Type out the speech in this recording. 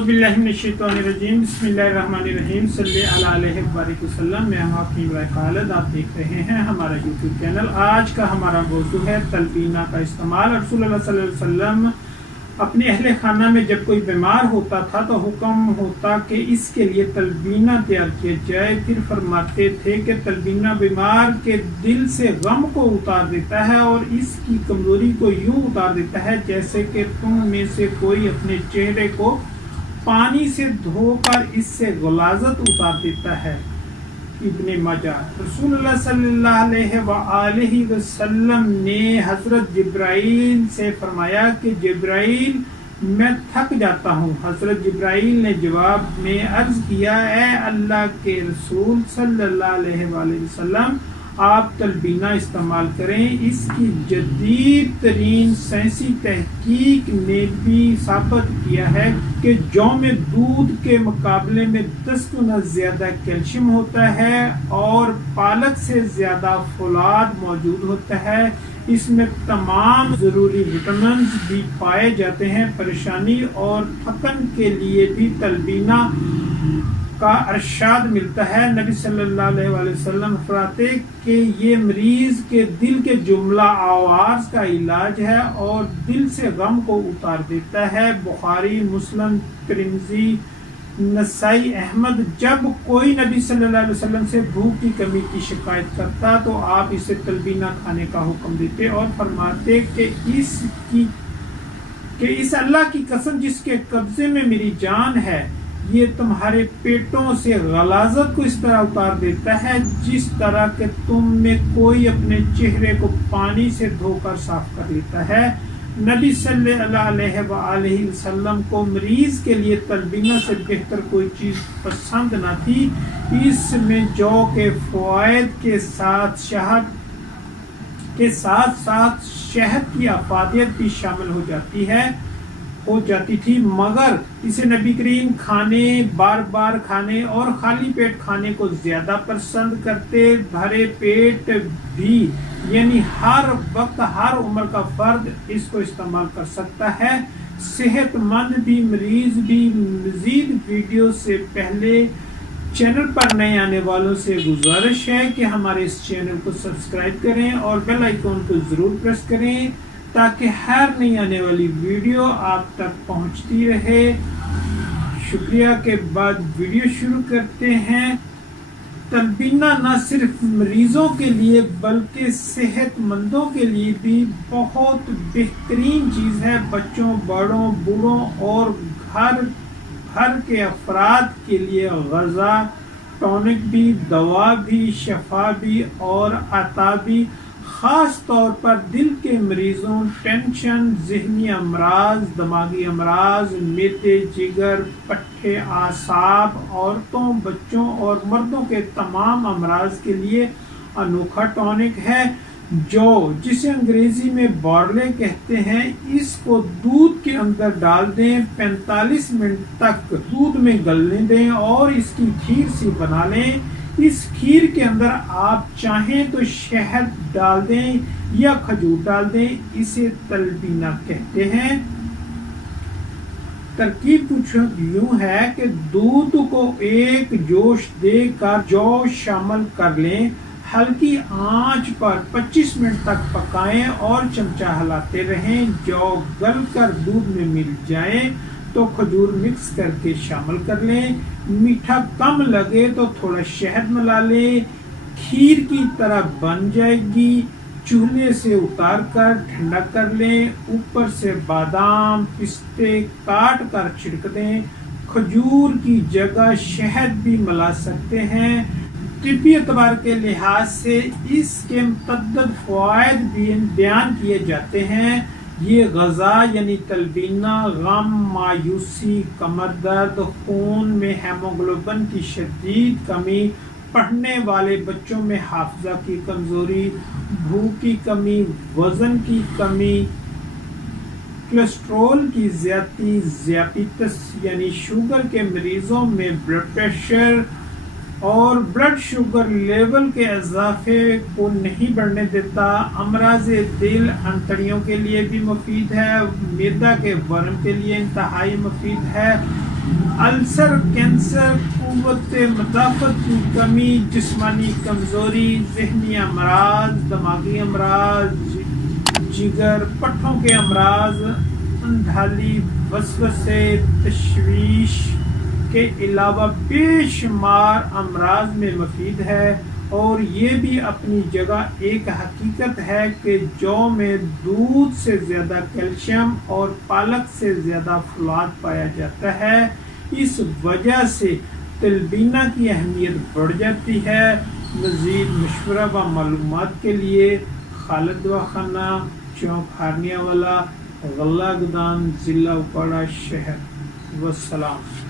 اعوذ باللہ من الشیطان الرجیم بسم اللہ الرحمن الرحیم صلی اللہ علیہ وسلم. میں ہوں آپ کی عمران خالد. آپ دیکھ رہے ہیں ہمارا یوٹیوب چینل. آج کا ہمارا موضوع ہے تلبینہ کا استعمال. رسول اللہ صلی اللہ علیہ وسلم اپنے اہل خانہ میں جب کوئی بیمار ہوتا تھا تو حکم ہوتا کہ اس کے لیے تلبینہ تیار کیا جائے. پھر فرماتے تھے کہ تلبینہ بیمار کے دل سے غم کو اتار دیتا ہے اور اس کی کمزوری کو یوں اتار دیتا ہے جیسے کہ تم میں سے کوئی اپنے چہرے کو پانی سے دھو کر اس سے غلاظت اتار دیتا ہے. ابن ماجہ. رسول اللہ صلی اللہ علیہ وآلہ وسلم نے حضرت جبرائیل سے فرمایا کہ جبرائیل میں تھک جاتا ہوں. حضرت جبرائیل نے جواب میں عرض کیا اے اللہ کے رسول صلی اللہ علیہ وآلہ وسلم آپ تلبینہ استعمال کریں. اس کی جدید ترین سائنسی تحقیق نے بھی ثابت کیا ہے کہ جو میں دودھ کے مقابلے میں 10 گنا زیادہ کیلشیم ہوتا ہے اور پالک سے زیادہ فولاد موجود ہوتا ہے. اس میں تمام ضروری وٹامنز بھی پائے جاتے ہیں. پریشانی اور تھکن کے لیے بھی تلبینہ کا ارشاد ملتا ہے. نبی صلی اللہ علیہ وآلہ وسلم فرماتے کہ یہ مریض کے دل کے جملہ آواز کا علاج ہے اور دل سے غم کو اتار دیتا ہے. بخاری، مسلم، ترمذی، نسائی، احمد. جب کوئی نبی صلی اللہ علیہ وسلم سے بھوک کی کمی کی شکایت کرتا تو آپ اسے تلبینہ کھانے کا حکم دیتے اور فرماتے کہ اس اللہ کی قسم جس کے قبضے میں میری جان ہے یہ تمہارے پیٹوں سے غلاظت کو اس طرح اتار دیتا ہے جس طرح کہ تم میں کوئی اپنے چہرے کو پانی سے دھو کر صاف کر لیتا ہے. نبی صلی اللہ علیہ وآلہ وسلم کو مریض کے لیے تلبینہ سے بہتر کوئی چیز پسند نہ تھی. اس میں جو کے فوائد کے ساتھ ساتھ شہد کی افادیت بھی شامل ہو جاتی تھی، مگر اسے نبی کریم کھانے، بار بار کھانے اور خالی پیٹ کھانے کو زیادہ پسند کرتے. بھرے پیٹ بھی یعنی ہر وقت ہر عمر کا فرد اس کو استعمال کر سکتا ہے. صحت مند بھی مریض بھی. مزید ویڈیو سے پہلے چینل پر نئے آنے والوں سے گزارش ہے کہ ہمارے اس چینل کو سبسکرائب کریں اور بیل آئیکن کو ضرور پریس کریں تاکہ ہر نئی آنے والی ویڈیو آپ تک پہنچتی رہے. شکریہ کے بعد ویڈیو شروع کرتے ہیں. تلبینہ نہ صرف مریضوں کے لیے بلکہ صحت مندوں کے لیے بھی بہت بہترین چیز ہے. بچوں، بڑوں، بوڑھوں اور گھر کے افراد کے لیے غذا، ٹونک بھی، دوا بھی، شفا بھی اور عطا بھی. خاص طور پر دل کے مریضوں، ٹینشن، ذہنی امراض، دماغی امراض، معدے، جگر، پٹھے، اعصاب، عورتوں، بچوں اور مردوں کے تمام امراض کے لیے انوکھا ٹونک ہے جسے انگریزی میں بارلے کہتے ہیں. اس کو دودھ کے اندر ڈال دیں، 45 منٹ تک دودھ میں گلنے دیں اور اس کی کھیر سی بنا لیں. اس کھیر کے اندر آپ چاہیں تو شہد ڈال دیں یا کھجور ڈال دیں. اسے تلبینہ کہتے ہیں. ترکیب کچھ یوں ہے کہ دودھ کو ایک جوش دے کر جو شامل کر لیں. ہلکی آنچ پر 25 منٹ تک پکائیں اور چمچہ ہلاتے رہیں. جو گل کر دودھ میں مل جائیں تو کھجور مکس کر کے شامل کر لیں. میٹھا کم لگے تو تھوڑا شہد ملا لیں. کھیر کی طرح بن جائے گی. چولہے سے اتار کر ٹھنڈا کر لیں. اوپر سے بادام، پستے کاٹ کر چھڑک دیں. کھجور کی جگہ شہد بھی ملا سکتے ہیں. طبی اعتبار کے لحاظ سے اس کے متعدد فوائد بیان کیے جاتے ہیں. یہ غذا یعنی تلبینہ غم، مایوسی، کمر درد، خون میں ہیموگلوبن کی شدید کمی، پڑھنے والے بچوں میں حافظہ کی کمزوری، بھوک کی کمی، وزن کی کمی، کولیسٹرول کی زیادتی، ذیابیطس یعنی شوگر کے مریضوں میں بلڈ پریشر اور بلڈ شوگر لیول کے اضافے کو نہیں بڑھنے دیتا. امراض دل، انتڑیوں کے لیے بھی مفید ہے. معدہ کے ورم کے لیے انتہائی مفید ہے. السر، کینسر، قوت مدافعت کی کمی، جسمانی کمزوری، ذہنی امراض، دماغی امراض، جگر، پٹھوں کے امراض، اندھالی، وسوسے، تشویش کے علاوہ بے شمار امراض میں مفید ہے۔ اور یہ بھی اپنی جگہ ایک حقیقت ہے کہ جو میں دودھ سے زیادہ کیلشیم اور پالک سے زیادہ فولاد پایا جاتا ہے، اس وجہ سے تلبینہ کی اہمیت بڑھ جاتی ہے۔ مزید مشورہ و معلومات کے لیے خالد دواخانہ، چوک ہارنیہ والا، غلہ گودام، ضلع اپاڑہ شہر۔ والسلام۔